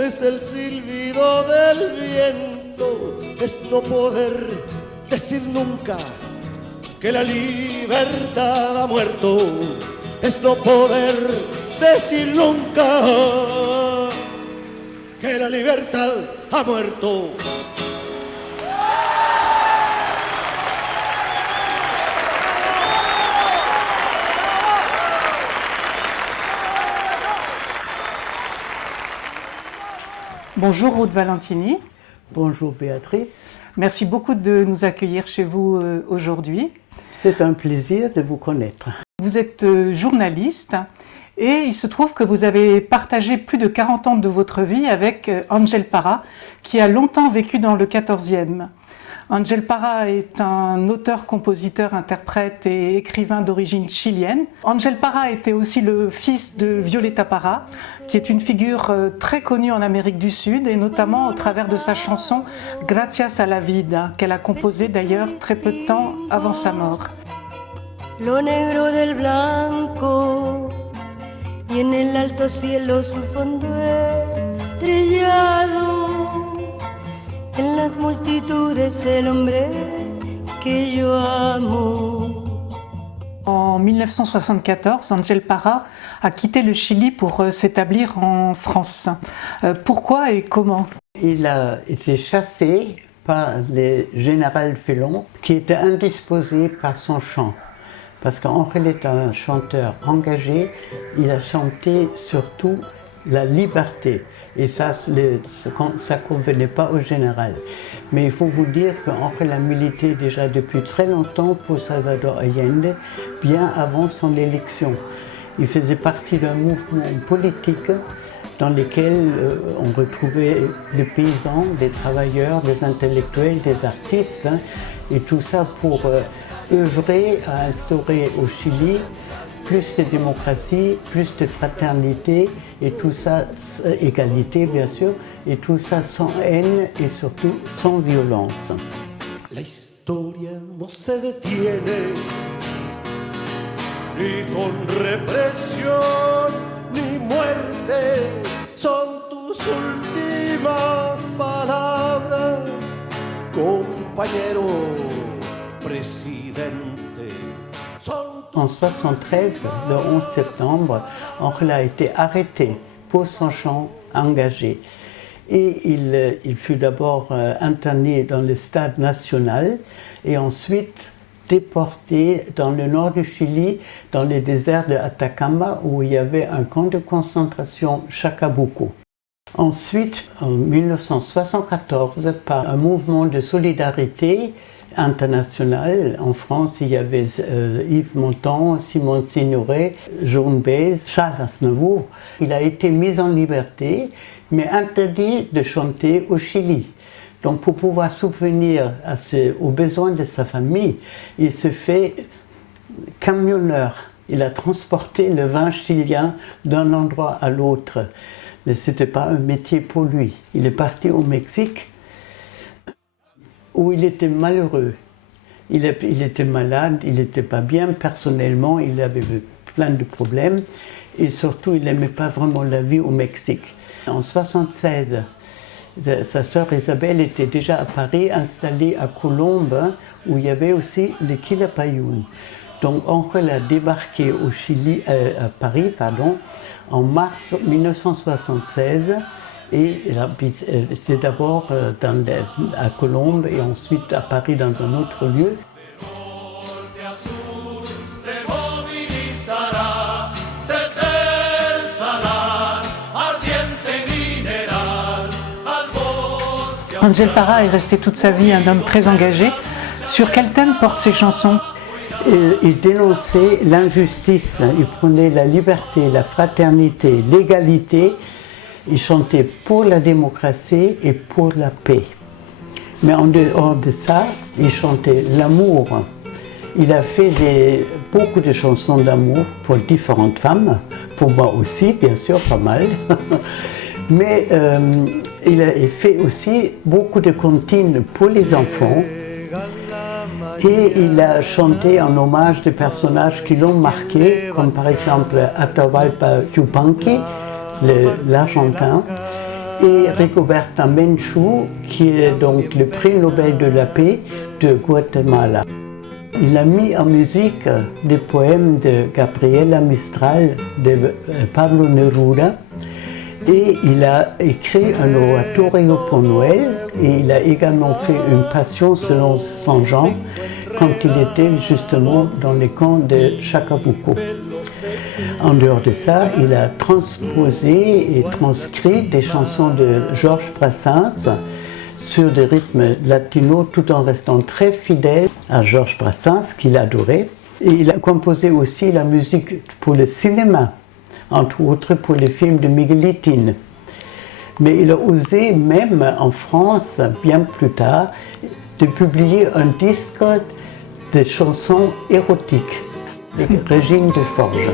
es el silbido del viento, es no poder decir nunca que la libertad ha muerto, es no poder decir nunca que la libertad ha muerto. Bonjour Ruth Valentini. Bonjour Béatrice. Merci beaucoup de nous accueillir chez vous aujourd'hui. C'est un plaisir de vous connaître. Vous êtes journaliste et il se trouve que vous avez partagé plus de 40 ans de votre vie avec Ángel Parra, qui a longtemps vécu dans le 14e. Ángel Parra est un auteur, compositeur, interprète et écrivain d'origine chilienne. Ángel Parra était aussi le fils de Violeta Parra, qui est une figure très connue en Amérique du Sud, et notamment au travers de sa chanson « Gracias a la vida », qu'elle a composée d'ailleurs très peu de temps avant sa mort. Lo negro del blanco y en el alto cielo su fondo estrellado. En las multitudes el hombre que yo amo. En 1974, Ángel Parra a quitté le Chili pour s'établir en France. Pourquoi et comment? Il a été chassé par le général Félon, qui était indisposé par son chant. Parce qu'Ángel est un chanteur engagé, il a chanté surtout la liberté. Et ça ne convenait pas au général. Mais il faut vous dire qu'Ángel a milité déjà depuis très longtemps pour Salvador Allende, bien avant son élection. Il faisait partie d'un mouvement politique dans lequel on retrouvait des paysans, des travailleurs, des intellectuels, des artistes, et tout ça pour œuvrer à instaurer au Chili plus de démocratie, plus de fraternité, et tout ça, égalité bien sûr, et tout ça sans haine et surtout sans violence. La historia no se detiene, ni con represión ni muerte, son tus últimas palabras, compañero presidente. En 1973, le 11 septembre, Ángel a été arrêté pour son chant engagé. Et il fut d'abord interné dans le stade national et ensuite déporté dans le nord du Chili, dans le désert de Atacama, où il y avait un camp de concentration, Chacabuco. Ensuite, en 1974, par un mouvement de solidarité international, en France, il y avait Yves Montand, Simone Signoret, Joan Baez, Charles Aznavour. Il a été mis en liberté, mais interdit de chanter au Chili. Donc pour pouvoir subvenir aux besoins de sa famille, il se fait camionneur. Il a transporté le vin chilien d'un endroit à l'autre. Mais ce n'était pas un métier pour lui. Il est parti au Mexique, où il était malheureux. Il était malade, il n'était pas bien personnellement, il avait plein de problèmes et surtout il n'aimait pas vraiment la vie au Mexique. En 1976, sa sœur Isabelle était déjà à Paris, installée à Colombes, où il y avait aussi les Quilapayún. Donc Ángel a débarqué au Chili, à Paris, en mars 1976. Et c'est d'abord à Colombes et ensuite à Paris dans un autre lieu. Ángel Parra est resté toute sa vie un homme très engagé. Sur quel thème portent ses chansons? Il dénonçait l'injustice, il prenait la liberté, la fraternité, l'égalité. Il chantait pour la démocratie et pour la paix. Mais en dehors de ça, il chantait l'amour. Il a fait beaucoup de chansons d'amour pour différentes femmes, pour moi aussi, bien sûr, pas mal. Mais il a fait aussi beaucoup de comptines pour les enfants. Et il a chanté en hommage de personnages qui l'ont marqué, comme par exemple Atahualpa Yupanqui, l'Argentin, et Rigoberta Menchú, qui est donc le prix Nobel de la paix de Guatemala. Il a mis en musique des poèmes de Gabriela Mistral, de Pablo Neruda, et il a écrit un oratorio pour Noël, et il a également fait une passion selon Saint Jean quand il était justement dans les camps de Chacabuco. En dehors de ça, il a transposé et transcrit des chansons de Georges Brassens sur des rythmes latinos tout en restant très fidèle à Georges Brassens qu'il adorait. Et il a composé aussi la musique pour le cinéma, entre autres pour les films de Miguelitín. Mais il a osé même en France, bien plus tard, de publier un disque de chansons érotiques, avec Régine de Forges.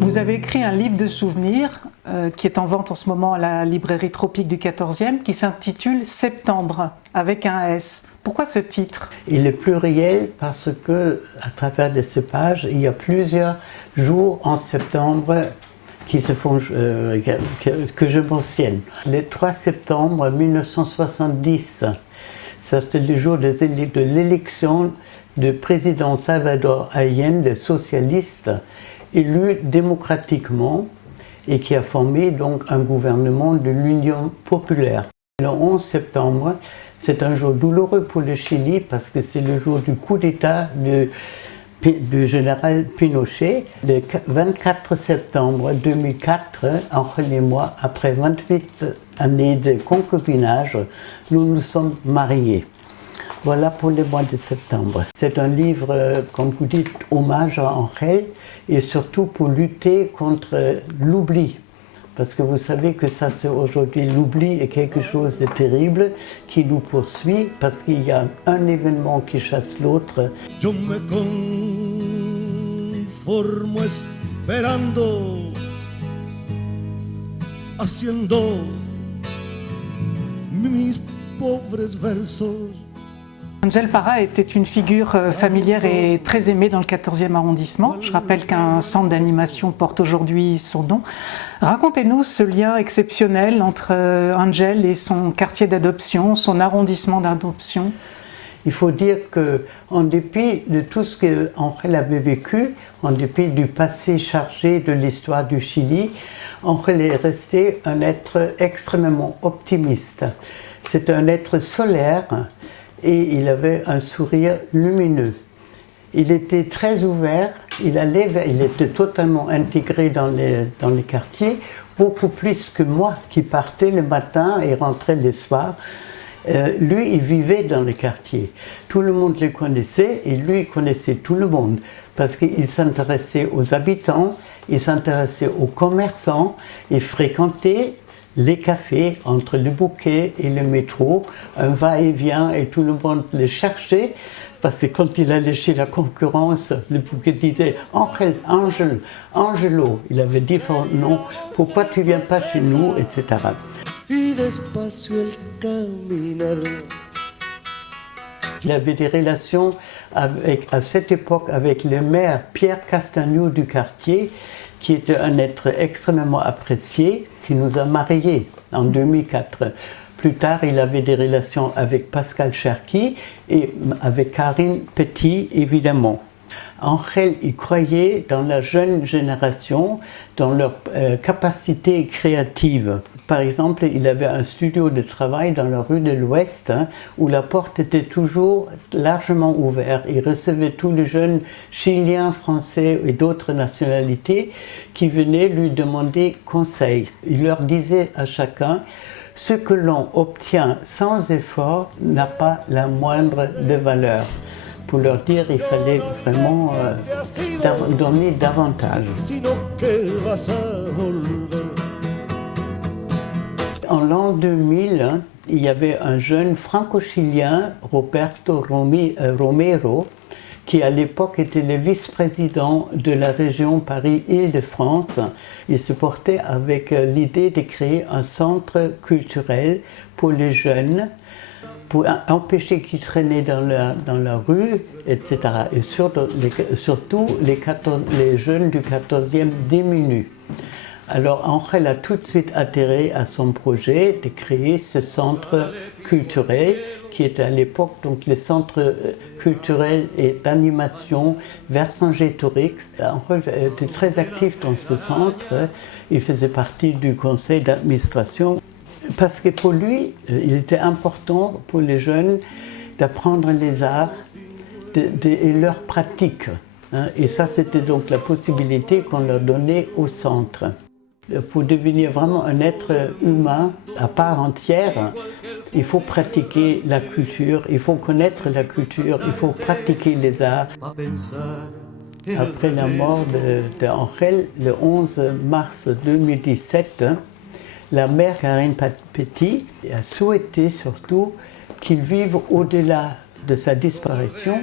Vous avez écrit un livre de souvenirs qui est en vente en ce moment à la librairie Tropique du 14e, qui s'intitule Septembre, avec un S. Pourquoi ce titre? Il est pluriel parce que, à travers de ces pages, il y a plusieurs jours en septembre qui se font, que je mentionne. Le 3 septembre 1970, c'était le jour de l'élection du président Salvador Allende, socialiste, élu démocratiquement et qui a formé donc un gouvernement de l'Union populaire. Le 11 septembre, c'est un jour douloureux pour le Chili parce que c'est le jour du coup d'État du général Pinochet. Le 24 septembre 2004, Angel et moi, après 28 années de concubinage, nous nous sommes mariés. Voilà pour le mois de septembre. C'est un livre, comme vous dites, hommage à Angel et surtout pour lutter contre l'oubli. Parce que vous savez que ça, c'est aujourd'hui, l'oubli est quelque chose de terrible qui nous poursuit parce qu'il y a un événement qui chasse l'autre. Yo me conformo esperando, haciendo mis pobres versos. Angel Parra était une figure familière et très aimée dans le 14e arrondissement. Je rappelle qu'un centre d'animation porte aujourd'hui son nom. Racontez-nous ce lien exceptionnel entre Angel et son quartier d'adoption, son arrondissement d'adoption. Il faut dire qu'en dépit de tout ce qu'Angel avait vécu, en dépit du passé chargé de l'histoire du Chili, Angel est resté un être extrêmement optimiste. C'est un être solaire et il avait un sourire lumineux. Il était très ouvert, il était totalement intégré dans les quartiers, beaucoup plus que moi qui partais le matin et rentrais le soir. Lui, il vivait dans les quartiers. Tout le monde le connaissait et lui, il connaissait tout le monde parce qu'il s'intéressait aux habitants, il s'intéressait aux commerçants, il fréquentait les cafés entre le Bouquet et le métro, un va-et-vient et tout le monde le cherchait parce que quand il allait chez la concurrence, le Bouquet disait « Angel, Angelo », il avait différents noms, « Pourquoi tu ne viens pas chez nous ?» etc. Il avait des relations à cette époque avec le maire Pierre Castagnou du quartier, qui était un être extrêmement apprécié, qui nous a mariés en 2004. Plus tard, il avait des relations avec Pascal Cherki et avec Karine Petit, évidemment. Angel, il croyait dans la jeune génération, dans leur capacité créative. Par exemple, il avait un studio de travail dans la rue de l'Ouest, où la porte était toujours largement ouverte. Il recevait tous les jeunes Chiliens, Français et d'autres nationalités qui venaient lui demander conseil. Il leur disait à chacun: ce que l'on obtient sans effort n'a pas la moindre de valeur. Pour leur dire, il fallait vraiment donner davantage. En l'an 2000, il y avait un jeune franco-chilien, Roberto Romero, qui à l'époque était le vice-président de la région Paris-Île-de-France. Il se portait avec l'idée de créer un centre culturel pour les jeunes pour empêcher qu'ils traînaient dans la rue, etc. Et surtout, les jeunes du 14e diminuent. Alors Angel a tout de suite adhéré à son projet de créer ce centre culturel qui était à l'époque donc les centres culturels et d'animation Vercingétorix. Angel était très actif dans ce centre, il faisait partie du conseil d'administration parce que pour lui, il était important pour les jeunes d'apprendre les arts et leurs pratiques. Et ça, c'était donc la possibilité qu'on leur donnait au centre. Pour devenir vraiment un être humain à part entière, il faut pratiquer la culture, il faut connaître la culture, il faut pratiquer les arts. Après la mort d'Angel, le 11 mars 2017, la mère Karine Petit a souhaité surtout qu'il vive au-delà de sa disparition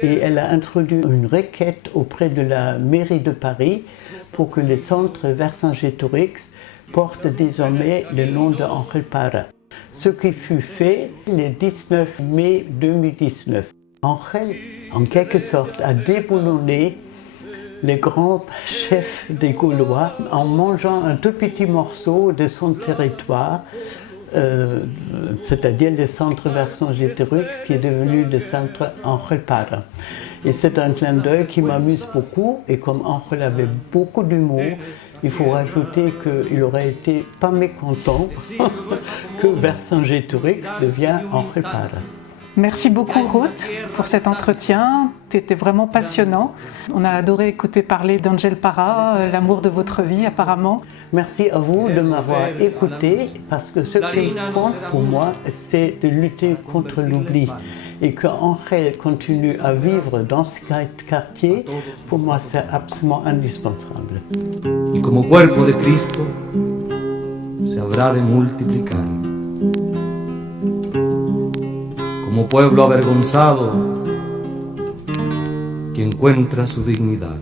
et elle a introduit une requête auprès de la mairie de Paris pour que le centre Vercingétorix porte désormais le nom d'Angel Parra. Ce qui fut fait le 19 mai 2019. Angel, en quelque sorte, a déboulonné les grands chefs des Gaulois en mangeant un tout petit morceau de son territoire, c'est-à-dire le centre Vercingétorix qui est devenu le centre Angel Parra. Et c'est un clin d'œil qui m'amuse beaucoup et comme Angel avait beaucoup d'humour, il faut rajouter qu'il aurait été pas mécontent que Vercingétorix devienne Angel Parra. Merci beaucoup Ruth pour cet entretien, c'était vraiment passionnant. On a adoré écouter parler d'Angel Parra, l'amour de votre vie apparemment. Merci à vous de m'avoir écouté parce que ce qui compte pour moi, c'est de lutter contre l'oubli. Et qu'Angel continue à vivre dans ce quartier, pour moi c'est absolument indispensable. Y como cuerpo de Cristo se habrá de multiplicar. Como pueblo avergonzado que encuentra su dignidad.